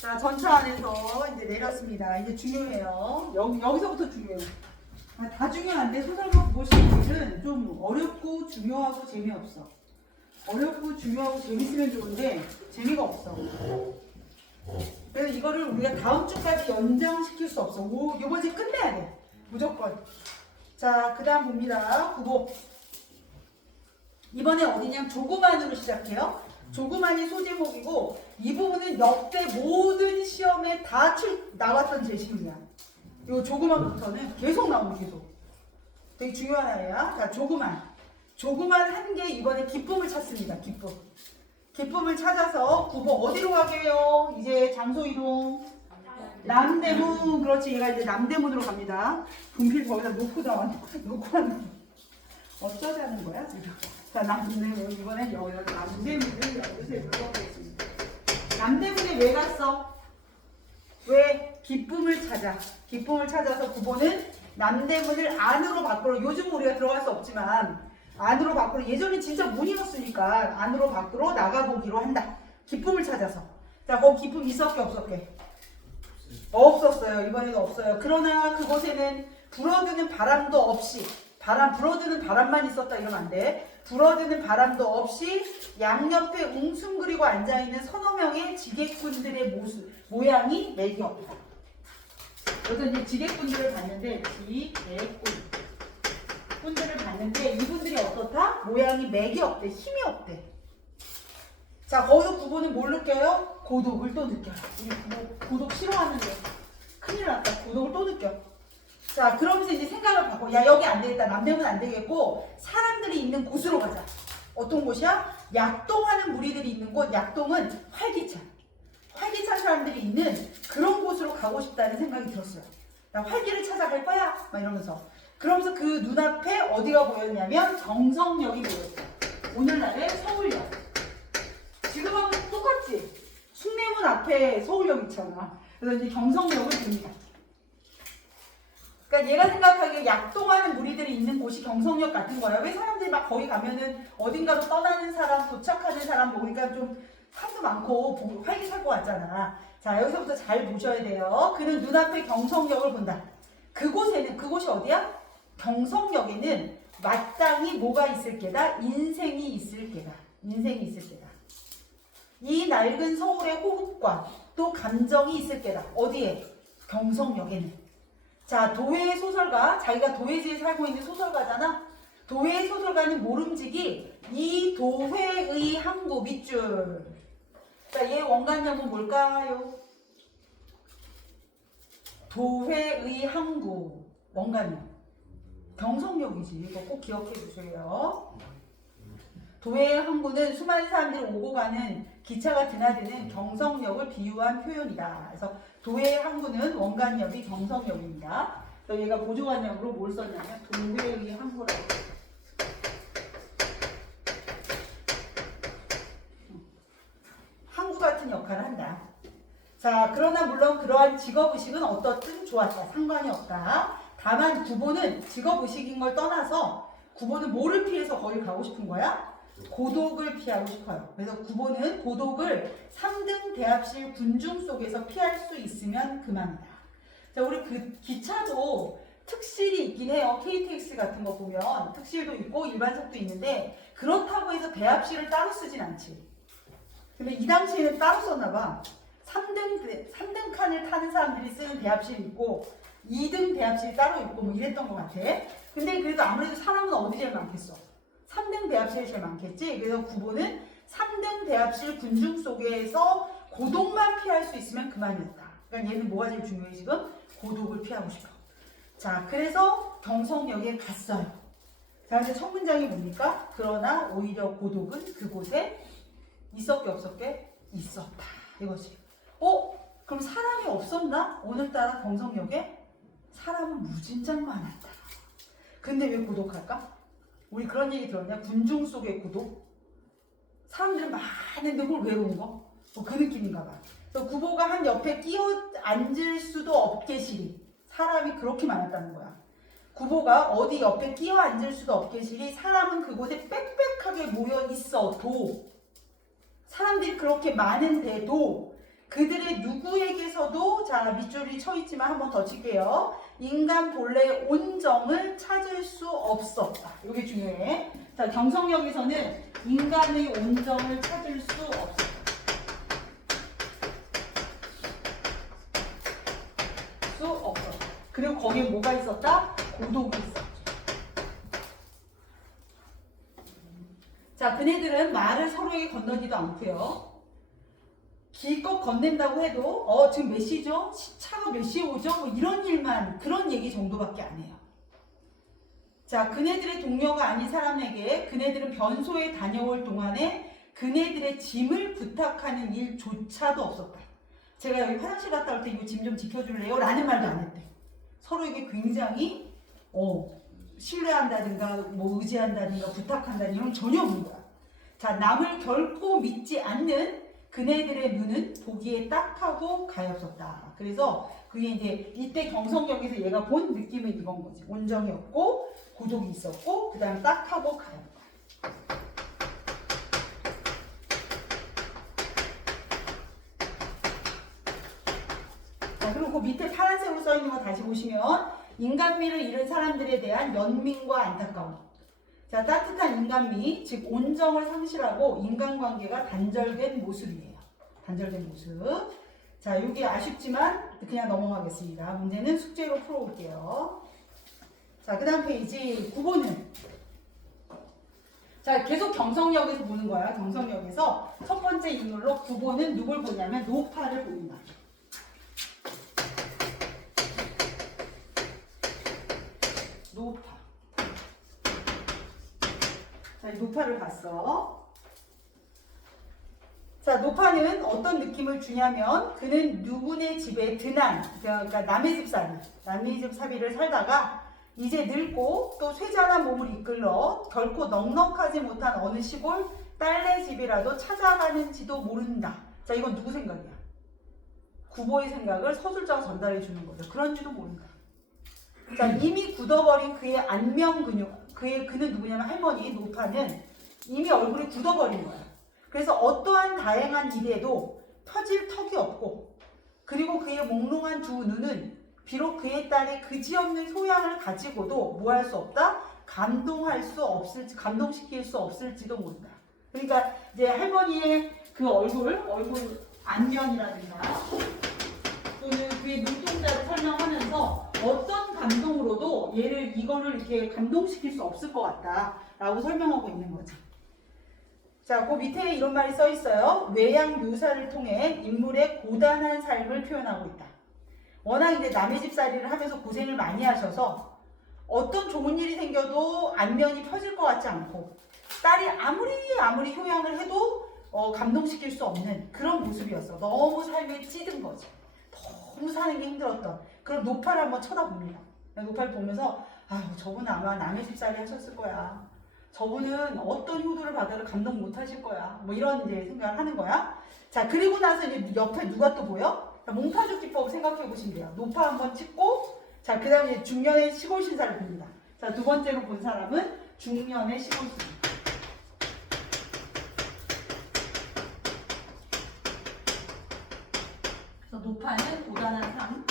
자, 전차 안에서 이제 내렸습니다. 이제 중요해요. 여기서부터 중요해요. 다 중요한데 소설가 보시기는 좀 어렵고 중요하고 재미없어. 어렵고 중요하고 재밌으면 좋은데 재미가 없어. 그래서 이거를 우리가 다음 주까지 연장시킬 수 없어. 요번 주 끝내야 돼. 무조건. 자, 그 다음 봅니다. 구복. 이번에 어디냐면 조그만으로 시작해요. 조그만이 소제목이고 이 부분은 역대 모든 시험에 다 나왔던 제식이야. 이 조그만부터는 계속 나오는 계속. 되게 중요한 아이야. 자, 조그만. 조그만 한 개 이번에 기쁨을 찾습니다. 기쁨. 기쁨을 찾아서 구복 어디로 가게요? 이제 장소 이동. 남대문. 그렇지. 얘가 이제 남대문으로 갑니다. 분필 거기다 놓고 하는 어쩌자는 거야 지금. 자, 남대문. 이번엔 여기 남대문을 여기서 읽어보겠습니다. 남대문에 왜 갔어? 왜? 기쁨을 찾아. 기쁨을 찾아서 구보는 남대문을 안으로 밖으로, 요즘 우리가 들어갈 수 없지만 안으로 밖으로, 예전에 진짜 문이었으니까 안으로 밖으로 나가보기로 한다. 기쁨을 찾아서. 자, 거기 기쁨 있었게 없었게? 없었어요. 이번에도 없어요. 그러나 그곳에는 불어드는 바람도 없이, 불어드는 바람만 있었다 이러면 안 돼. 불어드는 바람도 없이 양옆에 웅숭그리고 앉아있는 서너 명의 지객꾼들의 모양이 맥이 없다. 여기서 이제 지객꾼들을 봤는데, 지객꾼들을 봤는데 이분들이 어떻다? 모양이 맥이 없대. 힘이 없대. 자, 거기서 구보는 뭘 느껴요? 고독을 또 느껴요. 우리 고독 싫어하는데 큰일 났다. 고독을 또 느껴. 자, 그러면서 이제 생각을 바꿔. 야, 여기 안 되겠다. 남대문 안 되겠고 사람들이 있는 곳으로 가자. 어떤 곳이야? 약동하는 무리들이 있는 곳. 약동은 활기찬 사람들이 있는 그런 곳으로 가고 싶다는 생각이 들었어요. 야, 활기를 찾아갈 거야? 막 이러면서. 그러면서 그 눈앞에 어디가 보였냐면 경성역이 보였어. 오늘날의 서울역. 지금하고 똑같지? 숭례문 앞에 서울역 있잖아. 그래서 이제 경성역을 봅니다. 그러니까 얘가 생각하기에 약동하는 무리들이 있는 곳이 경성역 같은 거야. 왜 사람들이 막 거기 가면은 어딘가로 떠나는 사람, 도착하는 사람 보니까 좀 사람도 많고 활기찰 것 같잖아. 자, 여기서부터 잘 보셔야 돼요. 그는 눈앞에 경성역을 본다. 그곳이 어디야? 경성역에는 마땅히 뭐가 있을 게다? 인생이 있을 게다. 이 낡은 서울의 호흡과 또 감정이 있을 게다. 어디에? 경성역에는. 자, 도회의 소설가, 자기가 도회지에 살고 있는 소설가잖아. 도회의 소설가는 모름지기 이 도회의 항구 밑줄. 자, 얘 원관념은 뭘까요? 도회의 항구 원관념. 경성역이지. 이거 꼭 기억해 주세요. 도회의 항구는 수많은 사람들이 오고 가는 기차가 드나드는 경성역을 비유한 표현이다. 그래서 도회의 항구는 원관역이 경성역입니다. 그래서 얘가 보조관념으로 뭘 썼냐면 도회의 항구라고. 항구 같은 역할을 한다. 자, 그러나 물론 그러한 직업의식은 어떻든 좋았다. 상관이 없다. 다만 구보는 직업의식인 걸 떠나서 구보는 뭐를 피해서 거기 가고 싶은 거야? 고독을 피하고 싶어요. 그래서 구보는 고독을 3등 대합실 군중 속에서 피할 수 있으면 그만이다. 자, 우리 그 기차도 특실이 있긴 해요. KTX 같은 거 보면 특실도 있고 일반석도 있는데 그렇다고 해서 대합실을 따로 쓰진 않지. 근데 이 당시에는 따로 썼나 봐. 3등 칸을 타는 사람들이 쓰는 대합실이 있고 2등 대합실이 따로 있고 뭐 이랬던 것 같아. 근데 그래도 아무래도 사람은 어디 제일 많겠어? 3등 대합실이 제일 많겠지. 그래서 구보는 3등 대합실 군중 속에서 고독만 피할 수 있으면 그만이었다. 그러니까 얘는 뭐가 제일 중요해 지금? 고독을 피하고 싶어. 자, 그래서 경성역에 갔어요. 자, 이제 첫 문장이 뭡니까? 그러나 오히려 고독은 그곳에 있었게 없었게? 있었다. 이거지. 그럼 사람이 없었나? 오늘따라 경성역에 사람은 무진장 많았다. 근데 왜 고독할까? 우리 그런 얘기 들었냐? 군중 속의 고독? 사람들 많은데 그걸 외로운 거? 그 느낌인가 봐. 그래서 구보가 한 옆에 끼어 앉을 수도 없게 시리. 사람이 그렇게 많았다는 거야. 구보가 어디 옆에 끼어 앉을 수도 없게 시리. 사람은 그곳에 빽빽하게 모여 있어도 사람들이 그렇게 많은데도 그들의 누구에게서도 자 밑줄이 쳐 있지만 한 번 더 칠게요. 인간 본래의 온정을 찾을 수 없었다. 이게 중요해. 자 경성역에서는 인간의 온정을 찾을 수 없었다. 수 없었다. 그리고 거기에 뭐가 있었다? 고독이 있었죠. 자 그네들은 말을 서로에게 건너지도 않고요. 기껏 건넨다고 해도 지금 몇 시죠? 차가 몇 시에 오죠? 뭐 이런 일만 그런 얘기 정도밖에 안 해요. 자 그네들의 동료가 아닌 사람에게 그네들은 변소에 다녀올 동안에 그네들의 짐을 부탁하는 일조차도 없었다. 제가 여기 화장실 갔다 올 때 이거 짐 좀 지켜줄래요? 라는 말도 안 했대. 서로에게 굉장히 신뢰한다든가 뭐 의지한다든가 부탁한다든가 이런 건 전혀 없는 거야. 자 남을 결코 믿지 않는 그네들의 눈은 보기에 딱하고 가엾었다. 그래서 그게 이제 이때 경성역에서 얘가 본 느낌은 이건 거지. 온정이 없고 고독이 있었고 그 다음 딱하고 가엾다. 자 그리고 그 밑에 파란색으로 써있는 거 다시 보시면 인간미를 잃은 사람들에 대한 연민과 안타까움. 자 따뜻한 인간미 즉 온정을 상실하고 인간관계가 단절된 모습이에요. 단절된 모습. 자 여기 아쉽지만 그냥 넘어가겠습니다. 문제는 숙제로 풀어볼게요. 자 그 다음 페이지 9번은 자 계속 경성역에서 보는 거야. 경성역에서 첫 번째 인물로 9번은 누굴 보냐면 노파를 보인다. 노파. 자, 노파를 봤어. 자, 노파는 어떤 느낌을 주냐면 그는 누구네 집에 드난, 그러니까 남의 집 사비를 살다가 이제 늙고 또 쇠잔한 몸을 이끌러 결코 넉넉하지 못한 어느 시골 딸네 집이라도 찾아가는지도 모른다. 자, 이건 누구 생각이야? 구보의 생각을 서술자가 전달해 주는 거죠. 그런지도 모른다. 자, 이미 굳어버린 그의 안면 근육, 그는 누구냐면 할머니 노파는 이미 얼굴이 굳어버린 거야. 그래서 어떠한 다양한 일에도 펴질 턱이 없고, 그리고 그의 몽롱한 두 눈은 비록 그의 딸의 그지없는 소양을 가지고도 뭐 할 수 없다? 감동시킬 수 없을지도 모른다. 그러니까 이제 할머니의 그 얼굴 안면이라든가 또는 그의 눈동자를 설명하면서 어떤 감동으로도 이거를 이렇게 감동시킬 수 없을 것 같다라고 설명하고 있는 거죠. 자, 그 밑에 이런 말이 써 있어요. 외양 묘사를 통해 인물의 고단한 삶을 표현하고 있다. 워낙 이제 남의 집살이를 하면서 고생을 많이 하셔서 어떤 좋은 일이 생겨도 안면이 펴질 것 같지 않고 딸이 아무리 효양을 해도 감동시킬 수 없는 그런 모습이었어. 너무 삶에 찌든 거지. 너무 사는 게 힘들었던 그런 노파를 한번 쳐다봅니다. 노파를 보면서 저분은 아마 남의 집살이 하셨을 거야. 저분은 어떤 효도를 받아도 감동 못 하실 거야. 뭐 이런 이제 생각을 하는 거야. 자, 그리고 나서 이제 옆에 누가 또 보여? 자, 몽타주 기법 생각해 보시면 돼요. 노파 한번 찍고, 자, 그 다음에 중년의 시골 신사를 봅니다. 자, 두 번째로 본 사람은 중년의 시골 신사. 그래서 노파는 고단한 삶.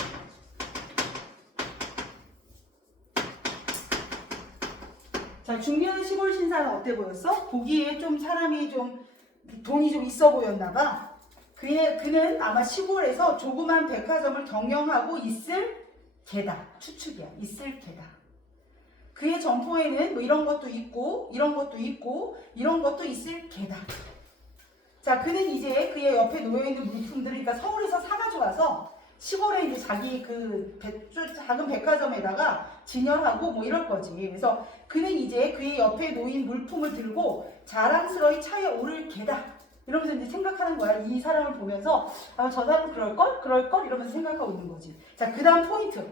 자, 중년의 시골 신사는 어때 보였어? 보기에 좀 사람이 좀 돈이 좀 있어 보였나 봐. 그는 아마 시골에서 조그만 백화점을 경영하고 있을 개다. 추측이야. 있을 개다. 그의 점포에는 뭐 이런 것도 있고 이런 것도 있고 이런 것도 있을 개다. 자, 그는 이제 그의 옆에 놓여있는 물품들을 그러니까 서울에서 사가지고 와서 시골에 이제 자기 그 작은 백화점에다가 진열하고 뭐 이럴 거지. 그래서 그는 이제 그의 옆에 놓인 물품을 들고 자랑스러이 차에 오를 개다. 이러면서 이제 생각하는 거야. 이 사람을 보면서 저 사람은 그럴걸? 이러면서 생각하고 있는 거지. 자, 그 다음 포인트.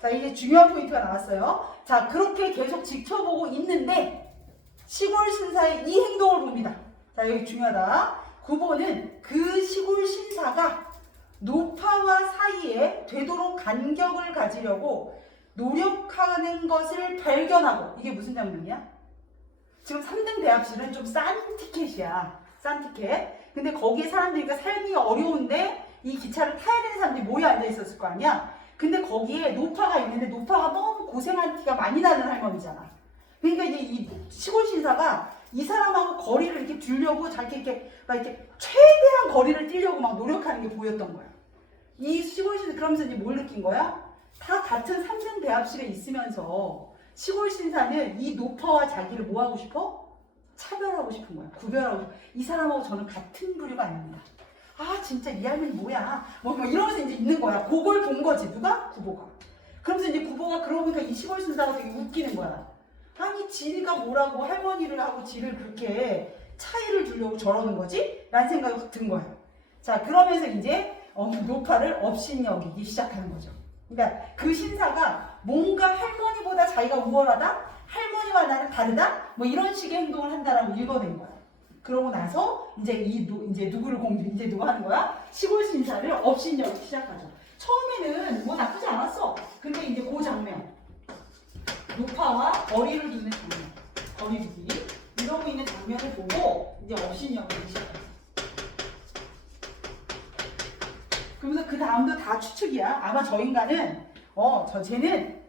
자, 이제 중요한 포인트가 나왔어요. 자, 그렇게 계속 지켜보고 있는데 시골 신사의 이 행동을 봅니다. 자, 여기 중요하다. 구보는 그 시골 신사가 노파와 사이에 되도록 간격을 가지려고 노력하는 것을 발견하고, 이게 무슨 장면이야? 지금 3등 대합실은 좀 싼 티켓이야. 싼 티켓. 근데 거기에 사람들이 그러니까 삶이 어려운데 이 기차를 타야 되는 사람들이 모여 앉아 있었을 거 아니야. 근데 거기에 노파가 있는데 노파가 너무 고생한 티가 많이 나는 할머니잖아. 그러니까 이제 이 시골 신사가 이 사람하고 거리를 이렇게 두려고 자기 이렇게 막 이렇게 최대한 거리를 뛰려고 막 노력하는 게 보였던 거야. 이 시골 신사 그러면서 이제 뭘 느낀 거야? 다 같은 3등 대합실에 있으면서 시골 신사는 이 노파와 자기를 뭐 하고 싶어? 차별하고 싶은 거야. 구별하고 싶어. 이 사람하고 저는 같은 부류가 아닙니다. 아 진짜 이 할머니 뭐야? 뭐 이러면서 이제 있는 거야. 그걸 본 거지. 누가? 구보가. 그러면서 이제 구보가 그러고 보니까 이 시골 신사가 되게 웃기는 거야. 아니 지가 뭐라고 할머니를 하고 지를 그렇게 차이를 두려고 저러는 거지? 라는 생각이 든 거야. 자 그러면서 이제 노파를 업신여기기 시작하는 거죠. 그러니까 그 신사가 뭔가 할머니보다 자기가 우월하다? 할머니와 나는 다르다? 뭐 이런 식의 행동을 한다라고 읽어낸 거야. 그러고 나서 이제 이제 누구를 이제 누가 하는 거야? 시골 신사를 업신여기기 시작하죠. 처음에는 뭐 나쁘지 않았어. 근데 이제 그 장면. 노파와 거리를 두는 장면, 거리두기 이러고 있는 장면을 보고 이제 업신여기기 시작해요. 그러면서 그 다음도 다 추측이야. 아마 저 인간은 쟤는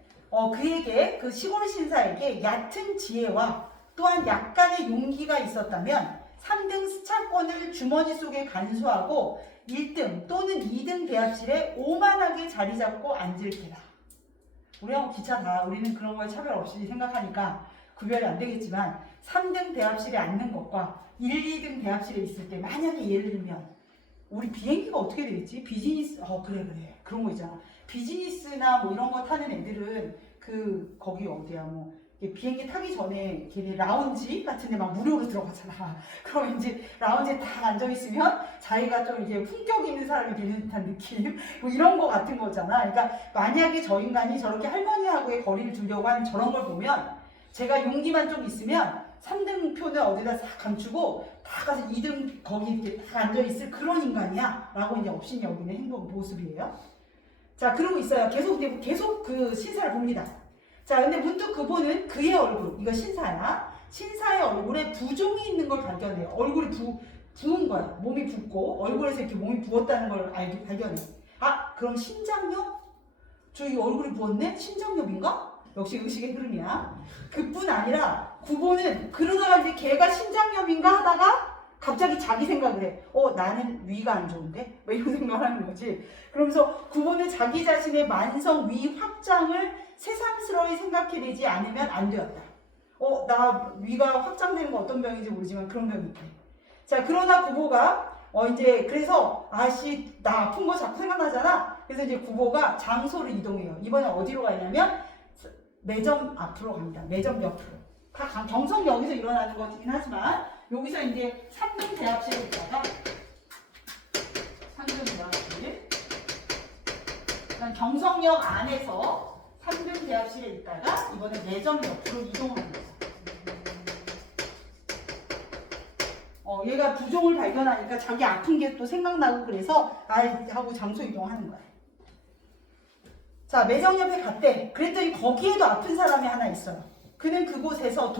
그에게 그 시골 신사에게 얕은 지혜와 또한 약간의 용기가 있었다면 3등 스차권을 주머니 속에 간수하고 1등 또는 2등 대합실에 오만하게 자리 잡고 앉을 테다. 우리하고 기차 다 우리는 그런 거에 차별 없이 생각하니까 구별이 안 되겠지만 3등 대합실에 앉는 것과 1, 2등 대합실에 있을 때 만약에 예를 들면 우리 비행기가 어떻게 되겠지? 비즈니스 그래 그런 거 있잖아. 비즈니스나 뭐 이런 거 타는 애들은 거기 어디야 뭐 비행기 타기 전에 걔네 라운지 같은 데 막 무료로 들어가잖아. 그럼 이제 라운지에 딱 앉아있으면 자기가 좀 이제 품격 있는 사람이 되는 듯한 느낌? 뭐 이런 거 같은 거잖아. 그러니까 만약에 저 인간이 저렇게 할머니하고의 거리를 두려고 하는 저런 걸 보면 제가 용기만 좀 있으면 3등 표는 어디다 싹 감추고 다 가서 2등 거기 이렇게 다 앉아있을 그런 인간이야. 라고 이제 업신여기는 행동 모습이에요. 자, 그러고 있어요. 계속 그 신사를 봅니다. 자, 근데 문득 그분은 그의 얼굴, 이거 신사야. 신사의 얼굴에 부종이 있는 걸 발견해요. 얼굴이 부은 거야. 몸이 붓고 얼굴에서 이렇게 몸이 부었다는 걸 발견해. 아, 그럼 신장염? 저 이 얼굴이 부었네? 신장염인가? 역시 의식의 흐름이야. 그뿐 아니라 구보는 그러다가 이제 걔가 신장염인가 하다가 갑자기 자기 생각을 해. 나는 위가 안 좋은데? 뭐 이런 생각을 하는 거지. 그러면서 구보는 자기 자신의 만성 위 확장을 새삼스러이 생각해내지 않으면 안 되었다. 나 위가 확장되는 건 어떤 병인지 모르지만 그런 병이 있대. 자, 그러나 구보가 이제 그래서 나 아픈 거 자꾸 생각나잖아. 그래서 이제 구보가 장소를 이동해요. 이번에 어디로 가냐면 매점 앞으로 갑니다. 매점 옆으로. 다 경성역에서 일어나는 거긴 하지만 여기서 이제 3등 대합실에 있다가 3등 대합실 경성역 안에서 3등 대합실에 있다가 이번에 매점 옆으로 이동하는 거예요. 얘가 부종을 발견하니까 자기 아픈 게 또 생각나고 그래서 하고 장소 이동하는 거야. 자, 매점 옆에 갔대. 그랬더니 거기에도 아픈 사람이 하나 있어요. 그는 그곳에서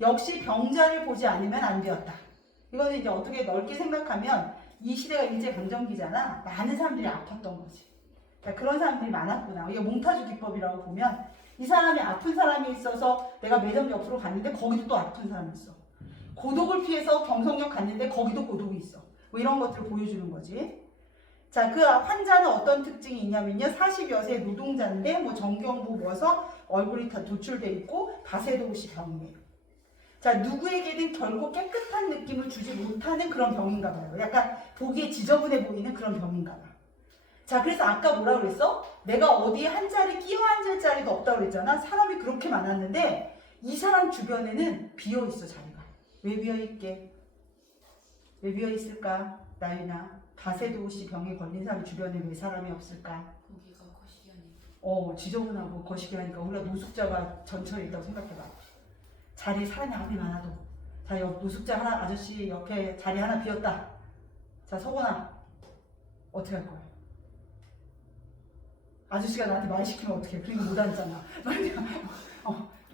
역시 병자를 보지 않으면 안 되었다. 이거는 이제 어떻게 넓게 생각하면 이 시대가 일제강점기잖아. 많은 사람들이 아팠던 거지. 그러니까 그런 사람들이 많았구나. 이게 몽타주 기법이라고 보면 이 사람이 아픈 사람이 있어서 내가 매점 옆으로 갔는데 거기도 또 아픈 사람이 있어. 고독을 피해서 경성역 갔는데 거기도 고독이 있어. 뭐 이런 것들을 보여주는 거지. 자, 그 환자는 어떤 특징이 있냐면요. 40여 세 노동자인데 뭐 정경부 모아서 얼굴이 다 도출돼 있고 바세도 옷이 병이에요. 자, 누구에게든 결코 깨끗한 느낌을 주지 못하는 그런 병인가 봐요. 약간 보기에 지저분해 보이는 그런 병인가 봐. 자, 그래서 아까 뭐라 그랬어? 내가 어디에 한 자리 끼어 앉을 자리도 없다고 그랬잖아. 사람이 그렇게 많았는데 이 사람 주변에는 비어 있어, 자리가. 왜 비어 있게? 왜 비어 있을까? 나윤아, 바세도우시 병에 걸린 사람 주변에 왜 사람이 없을까? 거기가 거시기하니까. 지저분하고 거시기하니까 우리가 노숙자가 전철에 있다고 생각해봐. 자리에 사람이 아무리 많아도. 자, 노숙자 아저씨 옆에 자리 하나 비었다. 자, 서건아, 어떻게 할 거야? 아저씨가 나한테 말 시키면 어떡해. 그러니까 못 앉잖아.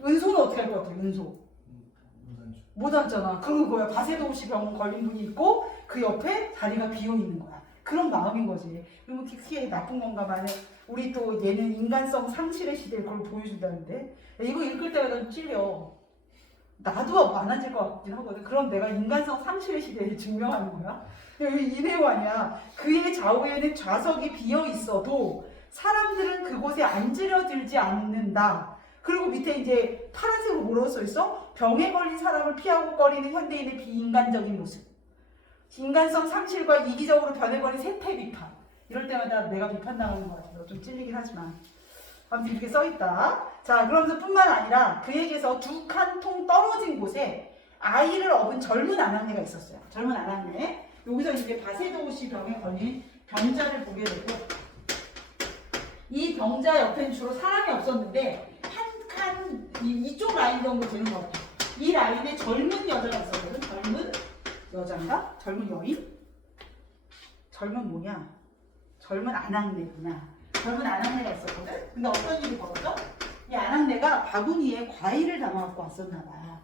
은소는 어떻게 할 것 같아? 은소 못 앉잖아. 그러면 뭐야? 바세도우시 병 걸린 분이 있고 그 옆에 자리가 비어 있는 거야. 그런 마음인 거지. 그러면 그게 나쁜 건가 만에 우리 또 얘는 인간성 상실의 시대에 그걸 보여준다는데 이거 읽을 때마다 좀 찔려. 나도 많아질 것 같긴 하거든. 그럼 내가 인간성 상실의 시대에 증명하는 거야? 여기 이 내용 아니야. 그의 좌우에는 좌석이 비어 있어도 사람들은 그곳에 앉으려 들지 않는다. 그리고 밑에 이제 파란색으로 뭐라고 써 있어? 병에 걸린 사람을 피하고 꺼리는 현대인의 비인간적인 모습. 인간성 상실과 이기적으로 변해버린 세태 비판. 이럴 때마다 내가 비판당하는 것 같아요. 좀 찔리긴 하지만. 아무튼 이렇게 써있다. 자, 그러면서 뿐만 아니라 그에게서 두 칸통 떨어진 곳에 아이를 업은 젊은 아낙네가 있었어요. 젊은 아낙네. 여기서 이제 바세도우시 병에 걸린 병자를 보게 되고 이 병자 옆에는 주로 사람이 없었는데 한 칸 이쪽 라인 정도 되는 것 같아요. 이 라인에 젊은 여자가 있었거든. 젊은 여자인가? 젊은 여인? 젊은 뭐냐? 젊은 아낙네구나. 젊은 아낙네가 있었거든? 근데 어떤 일이 벌어져? 이 아낙네가 바구니에 과일을 담아갖고 왔었나 봐.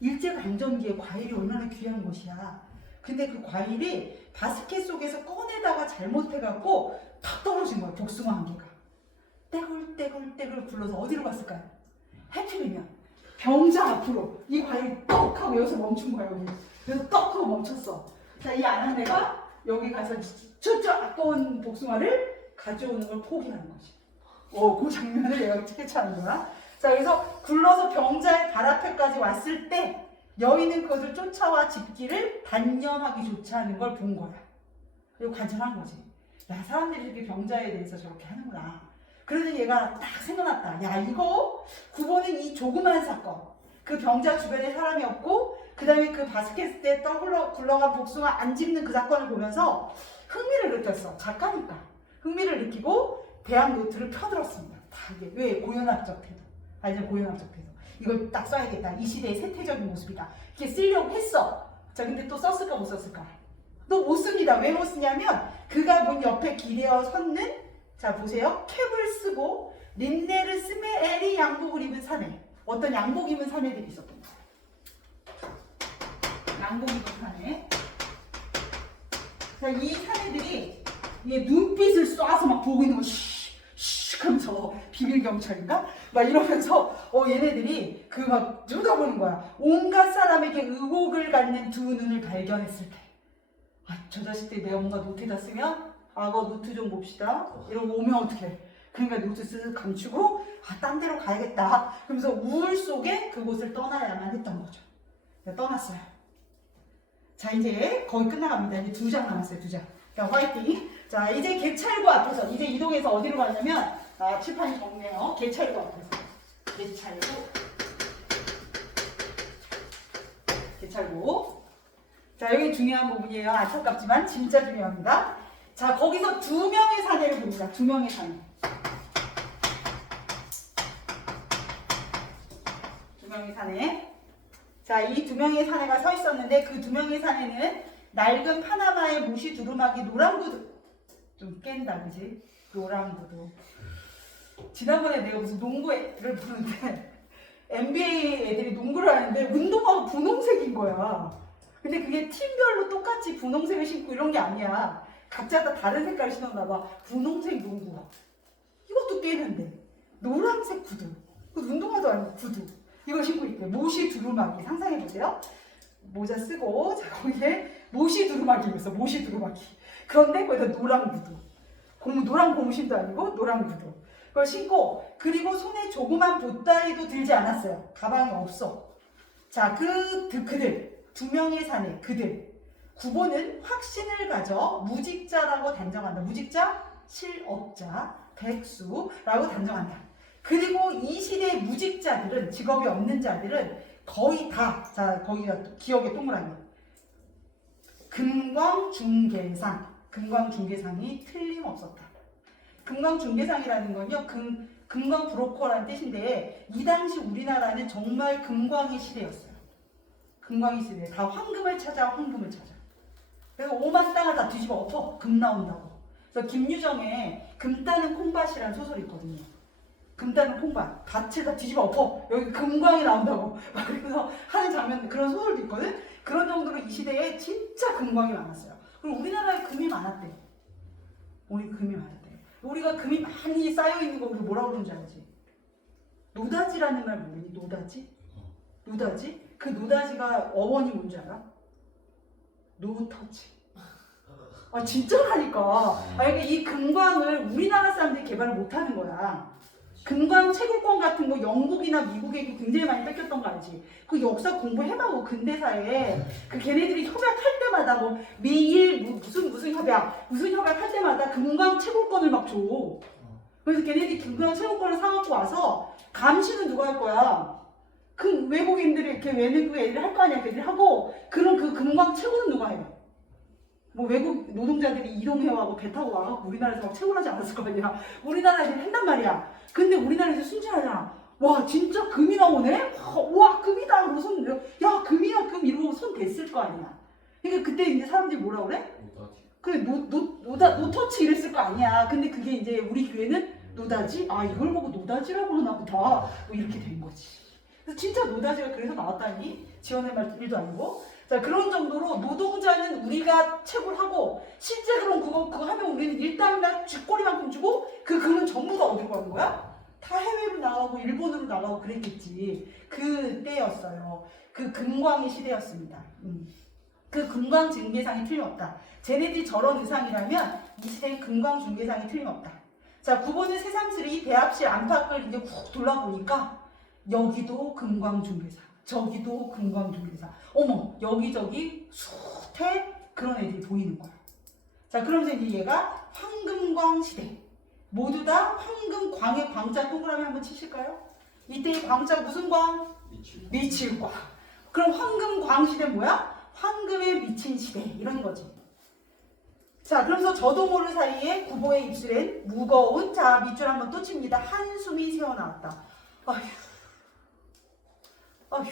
일제강점기에 과일이 얼마나 귀한 것이야. 근데 그 과일이 바스켓 속에서 꺼내다가 잘못해갖고 탁 떨어진 거야. 복숭아 한 개가. 떼굴떼굴떼굴 굴러서 어디로 갔을까요? 해피리면 병자 앞으로 이 과일이 떡 하고 여기서 멈춘 거야. 여기. 그래서 떡 하고 멈췄어. 자, 이 아낙네가 여기 가서 저쪽 아까운 복숭아를 가져오는 걸 포기하는 거지. 그 장면을 얘가 캐치하는 거야. 자, 그래서 굴러서 병자의 발 앞에까지 왔을 때 여인은 그것을 쫓아와 집기를 단념하기조차 하는 걸 본 거야. 그리고 관찰한 거지. 야, 사람들이 이렇게 병자에 대해서 저렇게 하는구나. 그러더니 얘가 딱 생각났다. 야, 이거 구보는 이 조그만 사건. 그 병자 주변에 사람이 없고 그 다음에 그 바스켓에 굴러간 복숭아 안 집는 그 사건을 보면서 흥미를 느꼈어. 작가니까. 흥미를 느끼고 대학 노트를 펴들었습니다. 다 이게 왜 고연학적 태도. 아니 고연학적 태도. 이걸 딱 써야겠다. 이 시대의 세태적인 모습이다. 이렇게 쓰려고 했어. 자, 근데 또 썼을까 못 썼을까? 또 못 씁니다. 왜 못 쓰냐면 그가 문 옆에 기대어 섰는 자 보세요. 캡을 쓰고 린네르 스메 에리 양복을 입은 사내. 어떤 양복 입은 사내들이 있었던 거예요. 양복 입은 사내. 자, 이 사내들이 이게 눈빛을 쏴서 막 보고 있는 거 슉슉 하면서 비밀 경찰인가? 막 이러면서 얘네들이 그 막 쳐다보는 거야. 온갖 사람에게 의혹을 갖는 두 눈을 발견했을 때 저 자식들이 내가 뭔가 노트에다 쓰면 악어 노트 좀 봅시다 이러고 오면 어떡해. 그러니까 노트 쓱 감추고 딴 데로 가야겠다. 그러면서 우울 속에 그곳을 떠나야만 했던 거죠. 떠났어요. 자, 이제 거의 끝나갑니다. 이제 2장 남았어요. 2장. 자, 화이팅. 자, 이제 개찰구 앞에서 이제 이동해서 어디로 가냐면 칠판이 적네요. 개찰구 앞에서. 개찰구. 자, 여기 중요한 부분이에요. 안타깝지만 진짜 중요합니다. 자, 거기서 2명의 사내를 봅니다. 2명의 사내. 2명의 사내. 자, 이 2명의 사내가 서 있었는데 그 2명의 사내는 낡은 파나마의 무시 두루마기 노란 구두. 좀 깬다, 그지? 노란 구두. 지난번에 내가 무슨 농구를 보는데 NBA 애들이 농구를 하는데 운동화가 분홍색인 거야. 근데 그게 팀별로 똑같이 분홍색을 신고 이런 게 아니야. 각자 다 다른 색깔을 신었나 봐. 분홍색 농구화. 이것도 깨는데. 노란색 구두. 그 운동화도 아니고 구두. 이걸 신고 있대. 모시 두루마기. 상상해보세요. 모자 쓰고, 자, 거기에 모시 두루마기 있어. 모시 두루마기. 그런데 거기다 노란 구두. 노란 고무신도 아니고 노란 구두. 그걸 신고, 그리고 손에 조그만 보따리도 들지 않았어요. 가방이 없어. 자, 그들. 2명의 사내, 그들. 구보는 확신을 가져 무직자라고 단정한다. 무직자, 실업자, 백수라고 단정한다. 그리고 이 시대의 무직자들은, 직업이 없는 자들은 거의 다, 자, 거기가 기억의 동그라미. 금광중개상이 틀림없었다. 금광중개상이라는 건요, 금광 브로커라는 뜻인데, 이 당시 우리나라는 정말 금광의 시대였어요. 금광의 시대. 다 황금을 찾아. 그래서 오만 땅을 다 뒤집어 엎어. 금 나온다고. 그래서 김유정의 금 따는 콩밭이라는 소설이 있거든요. 금다는 콩밭, 밭을 다 뒤집어 엎어. 여기 금광이 나온다고. 막 그래서 하는 장면, 그런 소설도 있거든? 그런 정도로 이 시대에 진짜 금광이 많았어요. 그리고 우리나라에 금이 많았대. 우리 금이 많았대. 우리가 금이 많이 쌓여있는 거 우리 뭐라고 그러는 줄 알지? 노다지라는 말 모르니? 노다지? 노다지? 그 노다지가 어원이 뭔지 알아? 노터치. 아 진짜라니까. 그러니까 이 금광을 우리나라 사람들이 개발을 못하는 거야. 금광 채굴권 같은 거 영국이나 미국에게 굉장히 많이 뺏겼던 거 알지? 그 역사 공부해봐고 근대사에 그 걔네들이 협약할 때마다 뭐 미일 무슨 협약할 때마다 금광 채굴권을 막 줘. 그래서 걔네들이 금광 채굴권을 사갖고 와서 감시는 누가 할 거야? 그 외국인들이 이렇게 외국 애들이 할 거 아니야. 걔들이 하고 그럼 그 금광 채굴은 누가 해? 뭐 외국 노동자들이 이동해와고 배 타고 와갖고 우리나라에서 막 채굴하지 않았을 거 아니야. 우리나라 애들이 한단 말이야. 근데 우리나라에서 순진하잖아. 와 진짜 금이 나오네? 와 금이다. 그러고 손, 야 금이야 금 이러고 손 댔을 거 아니야. 그러니까 그때 이제 사람들이 뭐라 그래? 그래 노터치 이랬을 거 아니야. 근데 그게 이제 우리 교회는 노다지? 아 이걸 보고 노다지라고 하나 보다. 뭐 이렇게 된 거지. 그래서 진짜 노다지가 그래서 나왔다니? 지원의 말 일도 아니고. 자 그런 정도로 노동자는 우리가 채굴하고 실제 그럼 그거 하면 우리는 일당이나 쥐꼬리만큼 주고 그 금은 전부 다 어디로 가는 거야? 다 해외로 나가고 일본으로 나가고 그랬겠지. 그 때였어요. 그 금광의 시대였습니다. 그 금광 증계상이 틀림없다. 쟤네들이 저런 의상이라면 이 시대의 금광 중계상이 틀림없다. 자 9번은 새삼스레 대합실 안팎을 이제 훅 돌아보니까 여기도 금광 중계상. 저기도 금광중개사. 어머 여기저기 숱해 그런 애들이 보이는 거야. 자 그러면서 이제 얘가 황금광 시대. 모두 다 황금광의 광자 동그라미 한번 치실까요? 이때의 광자 무슨 광? 미칠광. 그럼 황금광 시대 뭐야? 황금에 미친 시대 이런 거지. 자 그러면서 저도 모를 사이에 구보의 입술엔 무거운 자 밑줄 한번 또 칩니다. 한숨이 새어나왔다. 어휴,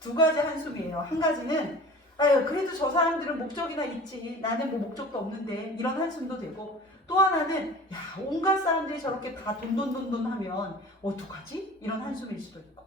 두 가지 한숨이에요. 한 가지는 아유 그래도 저 사람들은 목적이나 있지. 나는 뭐 목적도 없는데 이런 한숨도 되고 또 하나는 야 온갖 사람들이 저렇게 다 돈돈 하면 어떡하지? 이런 한숨일 수도 있고.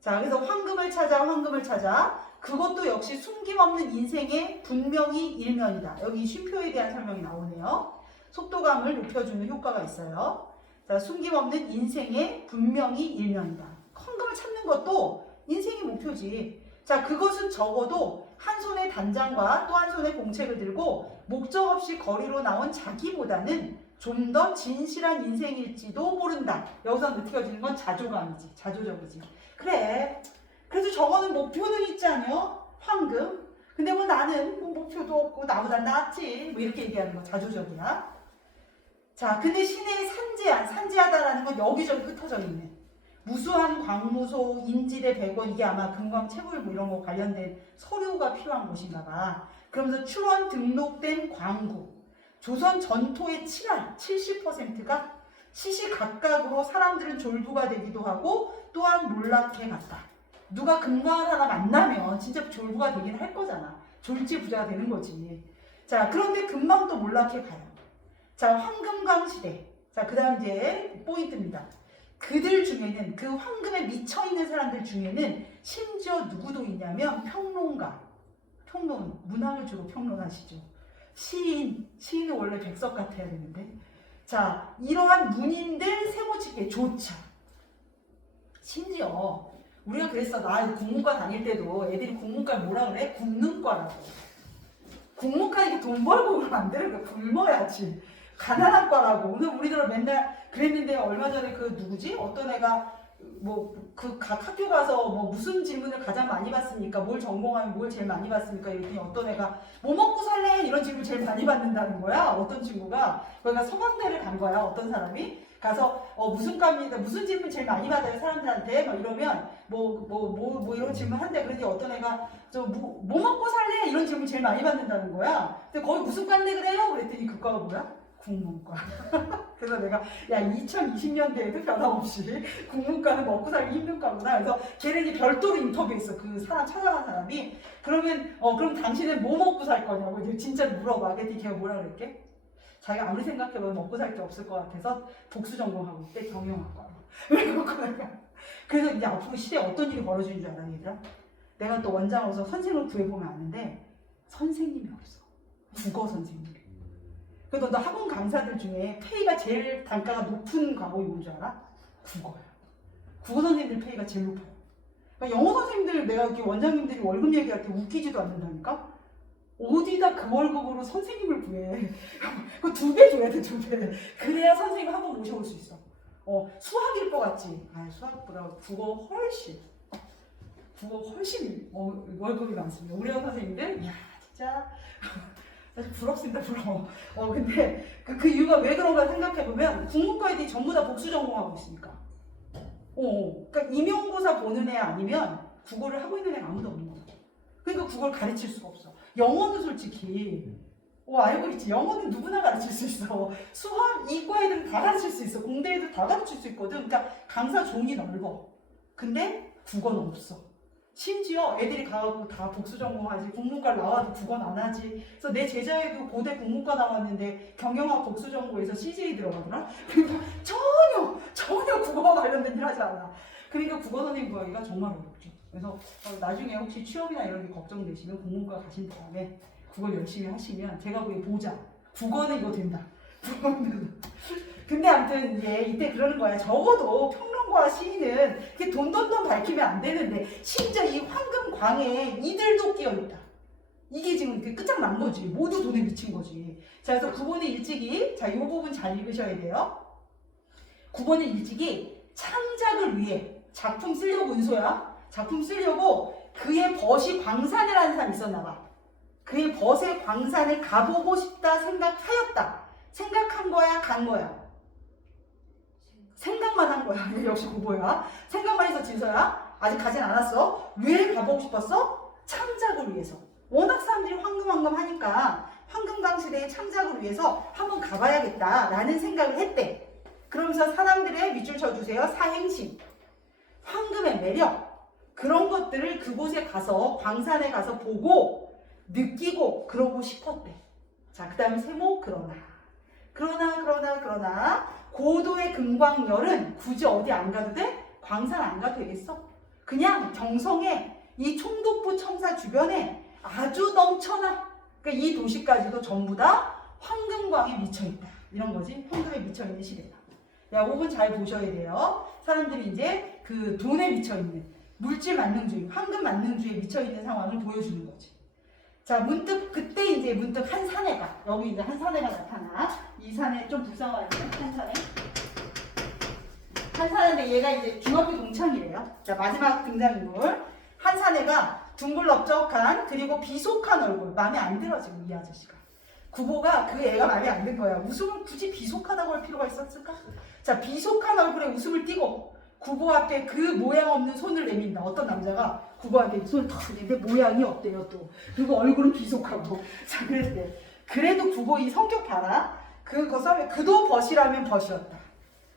자 그래서 황금을 찾아 그것도 역시 숨김없는 인생의 분명히 일면이다. 여기 쉼표에 대한 설명이 나오네요. 속도감을 높여주는 효과가 있어요. 자 숨김없는 인생의 분명히 일면이다. 황금을 찾는 것도 인생의 목표지. 자, 그것은 적어도 한 손에 단장과 또 한 손에 공책을 들고 목적 없이 거리로 나온 자기보다는 좀 더 진실한 인생일지도 모른다. 여기서 느껴지는 건 자조감이지. 자조적이지. 그래. 그래도 저거는 목표는 있지 않요? 황금. 근데 뭐 나는 뭐 목표도 없고 나보다 낫지. 뭐 이렇게 얘기하는 거 자조적이야. 자, 근데 신의 산지하다라는 건 여기저기 흩어져 있는. 무수한 광무소, 인지대 100원 이게 아마 금광 채굴 뭐 이런 거 관련된 서류가 필요한 곳인가 봐. 그러면서 출원 등록된 광구. 조선 전토의 70%가 시시각각으로 사람들은 졸부가 되기도 하고 또한 몰락해 갔다. 누가 금광을 하나 만나면 진짜 졸부가 되긴 할 거잖아. 졸지부자가 되는 거지. 자, 그런데 금방 또 몰락해 가요. 자, 황금광 시대. 자, 그 다음 이제 포인트입니다. 그들 중에는 그 황금에 미쳐있는 사람들 중에는 심지어 누구도 있냐면 평론, 문학을 주로 평론하시죠. 시인은 원래 백석 같아야 되는데. 자, 이러한 문인들 세모치기조차 심지어 우리가 그랬어. 나 국문과 다닐 때도 애들이 국문과를 뭐라 그래? 굶는과라고. 국문과 이게 돈 벌고 그러면 안 되는 거야. 굶어야지. 가난한 과라고. 오늘 우리들은 맨날 그랬는데 얼마 전에 그 누구지? 어떤 애가 뭐 그 각 학교 가서 뭐 무슨 질문을 가장 많이 받습니까? 뭘 전공하면 뭘 제일 많이 받습니까? 이랬더니 어떤 애가 뭐 먹고 살래? 이런 질문 제일 많이 받는다는 거야. 어떤 친구가. 그러니까 서강대를 간 거야. 어떤 사람이. 가서 무슨 과입니다. 무슨 질문 제일 많이 받아요 사람들한테 막 이러면 뭐 이런 질문 한대. 그러더니 어떤 애가 뭐 먹고 살래? 이런 질문 제일 많이 받는다는 거야. 근데 거기 무슨 과인데 그래요? 그랬더니 그 과가 뭐야? 국문과. 그래서 내가 야 2020년대에도 변함없이 국문과는 먹고 살기 힘든 과구나. 그래서 걔네들이 별도로 인터뷰했어. 그 사람 찾아간 사람이. 그러면 그럼 당신은 뭐 먹고 살 거냐고 이제 진짜 물어봐. 그랬더니 걔가 뭐라 그랬게? 자기가 아무리 생각해봐도 먹고 살 게 없을 것 같아서 복수 전공하고 있대. 경영학과로. 그래서 이제 앞으로 시대에 어떤 일이 벌어지는 줄 알아, 얘들아? 내가 또 원장으로서 선생을 구해보면 아는데 선생님이 없어. 국어 선생님. 그래서 너 학원 강사들 중에 페이가 제일 단가가 높은 과목이 뭔 줄 알아? 국어야. 국어 선생님들 페이가 제일 높아요. 그러니까 영어 선생님들 내가 이렇게 원장님들이 월급 얘기할 때 웃기지도 않는다니까? 어디다 그 월급으로 선생님을 구해. 그거 2배 줘야 돼, 2배. 그래야 선생님 한 번 모셔올 수 있어. 수학일 것 같지? 아, 수학보다 국어 훨씬 월급이 많습니다. 우리 학 선생님들, 이야, 진짜. 사실 부럽습니다, 부러워. 근데 그 이유가 왜 그런가 생각해보면 국문과 애들이 전부 다 복수 전공하고 있으니까. 그러니까 임용고사 보는 애 아니면 국어를 하고 있는 애가 아무도 없는 거야. 그러니까 국어를 가르칠 수가 없어. 영어는 솔직히 알고 있지. 영어는 누구나 가르칠 수 있어. 수학, 이과 애들은 다 가르칠 수 있어. 공대 애들 다 가르칠 수 있거든. 그러니까 강사 종이 넓어. 근데 국어는 없어. 심지어 애들이 가고 다 복수 전공하지. 국문과 나와도 국어는 안 하지. 그래서 내 제자애도 고대 국문과 나왔는데 경영학 복수 전공에서 CJ 들어가더라. 그러니까 전혀 국어와 관련된 일 하지 않아. 그러니까 국어 선생님 구하기가 정말 어렵죠. 그래서 나중에 혹시 취업이나 이런 게 걱정되시면 국문과 가신 다음에 국어 열심히 하시면 제가 보기에 보자. 국어는 이거 된다. 근데 아무튼 이때 그러는 거야. 적어도 평론가와 시인은 그게 돈 밝히면 안 되는데 심지어 이 황금광에 이들도 끼어있다. 이게 지금 끝장난 거지. 모두 돈에 미친 거지. 자, 그래서 9번의 일찍이, 자, 이 부분 잘 읽으셔야 돼요. 9번의 일찍이 창작을 위해 작품 쓰려고 은소야. 작품 쓰려고 그의 벗이 광산을 하는 사람이 있었나 봐. 그의 벗의 광산을 가보고 싶다 생각하였다. 생각한 거야, 간 거야? 생각만 한 거야. 역시 고보야. 생각만 해서 진서야. 아직 가진 않았어. 왜 가보고 싶었어? 창작을 위해서. 워낙 사람들이 황금 하니까 황금강 시대의 창작을 위해서 한번 가봐야겠다라는 생각을 했대. 그러면서 사람들의 밑줄 쳐주세요. 사행심, 황금의 매력, 그런 것들을 그곳에 가서 광산에 가서 보고 느끼고 그러고 싶었대. 자, 그 다음에 세모 그러나 고도의 금광열은 굳이 어디 안 가도 돼? 광산 안 가도 되겠어? 그냥 경성에 이 총독부 청사 주변에 아주 넘쳐나. 그러니까 이 도시까지도 전부 다 황금광에 미쳐있다. 이런 거지. 황금에 미쳐있는 시대다. 야, 5분 잘 보셔야 돼요. 사람들이 이제 그 돈에 미쳐있는 물질 만능주의, 황금 만능주의에 미쳐있는 상황을 보여주는 거지. 자, 그때 이제 문득 한 사내가, 여기 이제 한 사내가 나타나. 이 사내 좀 불쌍하네, 한 사내. 한 사내인데 얘가 이제 중학교 동창이래요. 자, 마지막 등장인물. 한 사내가 둥글럽적한, 그리고 비속한 얼굴. 마음에 안 들어, 지금 이 아저씨가. 구보가 그 애가 마음에 안 든 거야. 웃음을 굳이 비속하다고 할 필요가 있었을까? 자, 비속한 얼굴에 웃음을 띠고 구보 앞에 그 모양 없는 손을 내민다. 어떤 남자가 구보한테 손을 탁 내는데 모양이 없대요 또. 그리고 얼굴은 비속하고. 자, 그랬대. 그래도 구보 이 성격 봐라. 그것을 그도 벗이라면 벗이었다.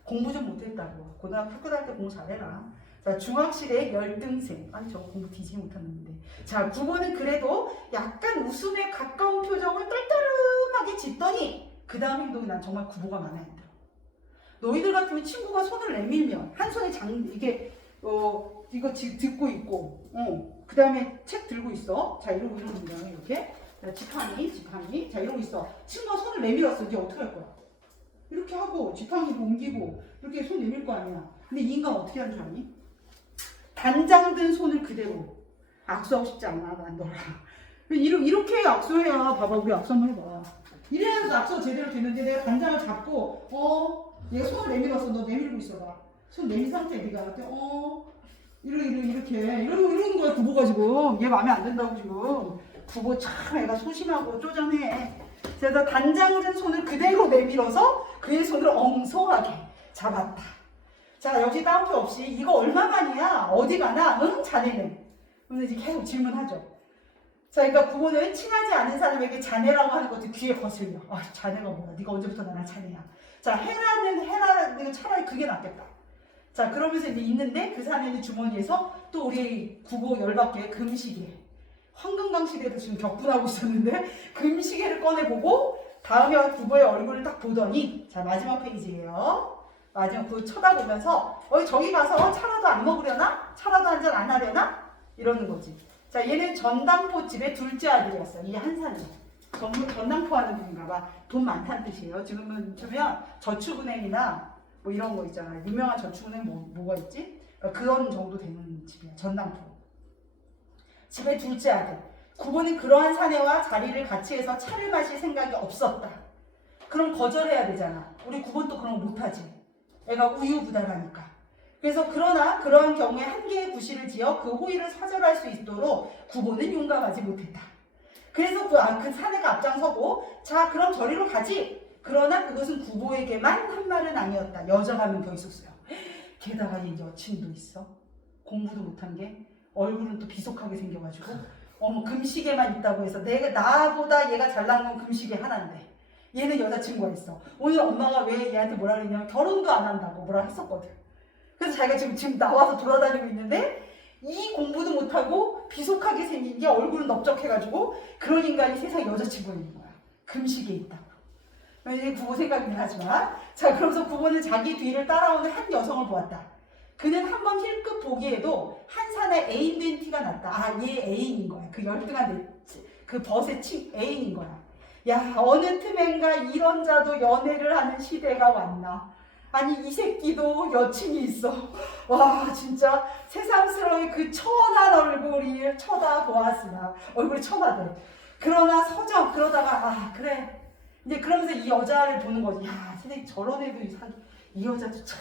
공부 좀 못했다고. 학교 다닐 때 공부 잘해라. 자, 중학시대의 열등생. 아니, 저거 공부 뒤지게 못하는데. 자, 구보는 그래도 약간 웃음에 가까운 표정을 떨떠름하게 짓더니 그 다음 행동이 난 정말 구보가 마음에 안 들어. 너희들 같으면 친구가 손을 내밀면 한 손에 이거 듣고 있고, 그 다음에 책 들고 있어. 자, 이러고 이렇게. 자, 지팡이. 자, 이러고 있어. 친구가 손을 내밀었어. 이제 어떻게 할 거야? 이렇게 하고 지팡이를 옮기고 이렇게 손 내밀 거 아니야. 근데 이 인간 어떻게 하는 줄 아니? 단장 든 손을 그대로. 악수하고 싶지 않아, 난 너랑. 이렇게 악수해야, 봐봐, 우리 악수 한번 해봐. 이래야지 악수가 제대로 되는데 내가 단장을 잡고, 얘가 손을 내밀었어. 너 내밀고 있어봐. 손 내민 상태에 네가 이렇게 이러는 거야. 구보가 지금 얘 마음에 안 든다고 지금. 구보 참 애가 소심하고 쪼잔해. 그래서 단장을 든 손을 그대로 내밀어서 그의 손을 엉성하게 잡았다. 자, 역시 따옴표 없이 이거 얼마만이야? 어디 가나? 응? 자네는? 그러면 이제 계속 질문하죠. 자, 그러니까 구보는 친하지 않은 사람에게 자네라고 하는 것도 귀에 거슬려. 자네가 뭐야? 네가 언제부터 나랑 자네야? 자, 헤라는 차라리 그게 낫겠다. 자, 그러면서 이제 있는데 그 사내는 주머니에서 또 우리 구보 열받게 금시계. 황금강 시대도 지금 격분하고 있었는데 금시계를 꺼내보고 다음에 구보의 얼굴을 딱 보더니, 자, 마지막 페이지예요. 마지막 그 쳐다보면서, 저기 가서 차라도 안 먹으려나? 차라도 한 잔 안 하려나? 이러는 거지. 자, 얘는 전당포 집의 둘째 아들이었어요. 이 한산이. 전당포 하는 분인가 봐. 돈 많다는 뜻이에요. 지금은 보면 저축은행이나 뭐 이런 거 있잖아요. 유명한 저축은행 뭐가 있지? 그러니까 그런 정도 되는 집이야. 전당포. 집의 둘째 아들. 구보는 그러한 사내와 자리를 같이 해서 차를 마실 생각이 없었다. 그럼 거절해야 되잖아. 우리 구보는 또 그런 거 못하지. 애가 우유부단하니까. 그래서 그러나 그러한 경우에 한 개의 구실을 지어 그 호의를 사절할 수 있도록 구보는 용감하지 못했다. 그래서 그 사내가 앞장서고, 자, 그럼 저리로 가지. 그러나 그것은 구보에게만 한 말은 아니었다. 여자가 한 명 더 있었어요. 게다가 얘 여친도 있어. 공부도 못한 게 얼굴은 또 비속하게 생겨가지고 금시계만 있다고 해서 나보다 얘가 잘난 건 금시계 하나인데 얘는 여자친구가 있어. 오늘 엄마가 왜 얘한테 뭐라 그랬냐면 결혼도 안 한다고 뭐라 했었거든. 그래서 자기가 지금 나와서 돌아다니고 있는데 이 공부도 못하고 비속하게 생긴 게 얼굴은 넓적해가지고 그런 인간이 세상에 여자친구가 있는 거야. 금시계에 있다고. 이제 구보 생각이긴 하지만, 자, 그러면서 구보는 자기 뒤를 따라오는 한 여성을 보았다. 그는 한번 힐끗 보기에도 한산의 애인 된 티가 났다. 아, 얘 애인인 거야. 그 열등한 그 벗의 애인인 거야. 야, 어느 틈엔가 이런 자도 연애를 하는 시대가 왔나. 아니, 이 새끼도 여친이 있어. 와, 진짜 새삼스러운 그 천한 얼굴을 쳐다보았으나. 얼굴이 천하대. 그러나 그러다가 그래. 이제 그러면서 이 여자를 보는 거지. 야, 세상에 저런 애도 이 여자도 참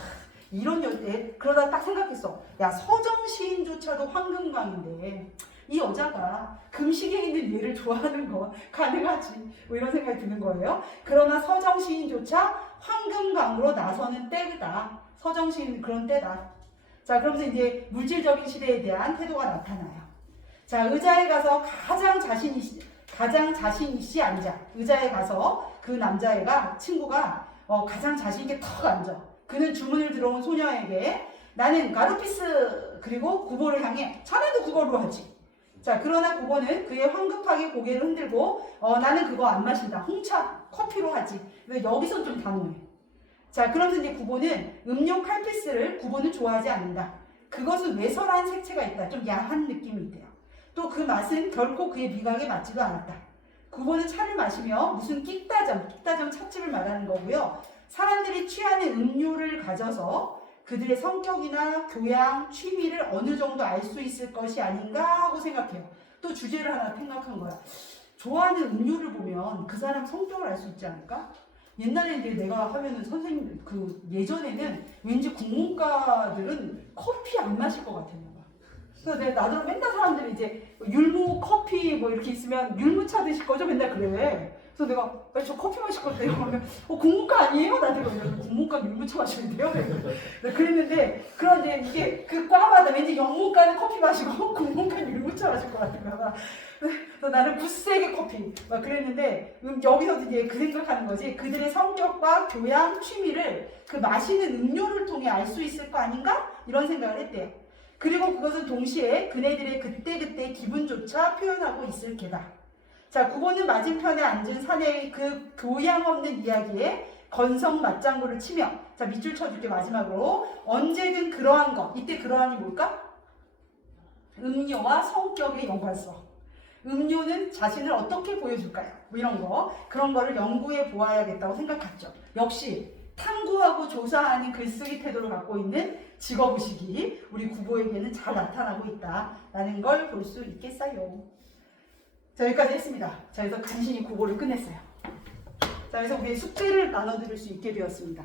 이런 여자. 그러다 딱 생각했어. 야, 서정 시인조차도 황금광인데 이 여자가 금시계에 있는 얘를 좋아하는 거 가능하지. 뭐 이런 생각이 드는 거예요. 그러나 서정 시인조차 황금광으로 나서는 때다. 서정 시인 그런 때다. 자, 그러면서 이제 물질적인 시대에 대한 태도가 나타나요. 자, 의자에 가서 가장 자신 있이 앉아. 의자에 가서 그 남자애가 친구가 가장 자신 있게 턱 앉아. 그는 주문을 들어온 소녀에게 나는 가루피스 그리고 구보를 향해 자네도 그걸로 하지. 자, 그러나 구보는 그의 황급하게 고개를 흔들고 나는 그거 안 마신다. 홍차 커피로 하지. 여기서 좀 단호해. 자, 그러면서 이제 구보는 음료 칼피스를 구보는 좋아하지 않는다. 그것은 외설한 색채가 있다. 좀 야한 느낌이 있대요. 또 그 맛은 결코 그의 미각에 맞지도 않았다. 구보는 차를 마시며 무슨 끽다점 찻집을 말하는 거고요. 사람들이 취하는 음료를 가져서 그들의 성격이나 교양, 취미를 어느 정도 알 수 있을 것이 아닌가 하고 생각해요. 또 주제를 하나 생각한 거야. 좋아하는 음료를 보면 그 사람 성격을 알 수 있지 않을까? 옛날에 이제 내가 하면은 선생님 예전에는 왠지 국문과들은 커피 안 마실 것 같았나 봐. 그래서 나도 맨날 사람들이 이제 율무 커피 뭐 이렇게 있으면 율무차 드실 거죠? 맨날 그래. 그래서 내가 저 커피 마실 건데요. 그러면 국문과 아니에요? 나한테 그러면 국문과 율무차 마시면 돼요? 그랬는데 그런데 이게 그 과마다 왠지 영문과는 커피 마시고 국문과는 율무차 마실 것 같은가 봐. 그래서 나는 굳세게 커피 막 그랬는데 여기서 이제 그 생각하는 거지. 그들의 성격과 교양, 취미를 그 마시는 음료를 통해 알 수 있을 거 아닌가? 이런 생각을 했대요. 그리고 그것은 동시에 그네들의 그때그때 기분조차 표현하고 있을 게다. 자, 구보는 맞은편에 앉은 사내의 그 교양 없는 이야기에 건성 맞장구를 치며, 자, 밑줄 쳐줄게 마지막으로. 언제든 그러한 것, 이때 그러한이 뭘까? 음료와 성격의 연관성. 음료는 자신을 어떻게 보여줄까요? 뭐 이런 거, 그런 거를 연구해 보아야겠다고 생각했죠. 역시 탐구하고 조사하는 글쓰기 태도를 갖고 있는 직업의식이 우리 구보에게는 잘 나타나고 있다라는 걸 볼 수 있겠어요. 자, 여기까지 했습니다. 자, 그래서 간신히 구보를 끝냈어요. 자, 그래서 우리 숙제를 나눠드릴 수 있게 되었습니다.